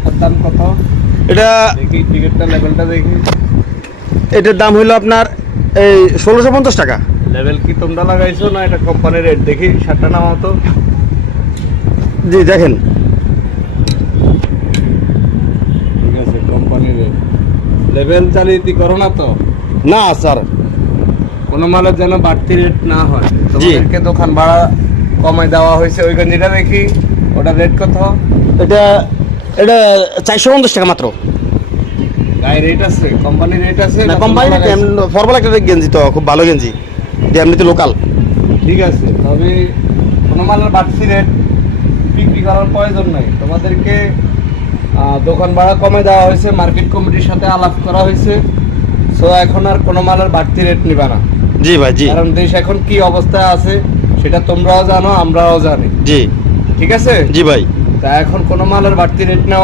এটার দাম কত? এটা দেখি টিকিটটা লেভেলটা দেখি। এটার দাম হইলো আপনার এই 1650 টাকা। লেভেল কি তোমরা লাগাইছো না এটা কোম্পানির রেট? দেখি শার্টটা নামাও তো। জি দেখেন, ঠিক আছে, কোম্পানির রেট। লেভেল জালিয়াতি করো না তো? না স্যার। কোনো মালের যেন বাড়তি রেট না হয়। তোমাদেরকে দোকান ভাড়া কমাই দেওয়া হয়েছে। ওই গঞ্জিটা দেখি, ওটা রেট কত? এটা এটা 450 টাকা মাত্র। গায়ে রেট আছে, কোম্পানির রেট আছে না না কোম্পানি তোমরা লাগাইছো? ফরমাল একটা গেঞ্জি তো, খুব ভালো গেঞ্জি, এটা এমনিতে লোকাল। ঠিক আছে, তবে কোনো মালের বাড়তি রেট বিক্রি করার প্রয়োজন নাই। তোমাদেরকে দোকান ভাড়া কমে দেওয়া হয়েছে, মার্কেট কমিটির সাথে আলাপ করা হয়েছে। সো এখন আর কোনো মালের বাড়তি রেট নিবা না, জি ভাই জি। কারণ দেশ এখন কি অবস্থায় আছে সেটা তোমরাও জানো, আমরাও জানি। জি ঠিক আছে, জি ভাই। তা এখন কোনো মালের বাড়তি রেট নেওয়া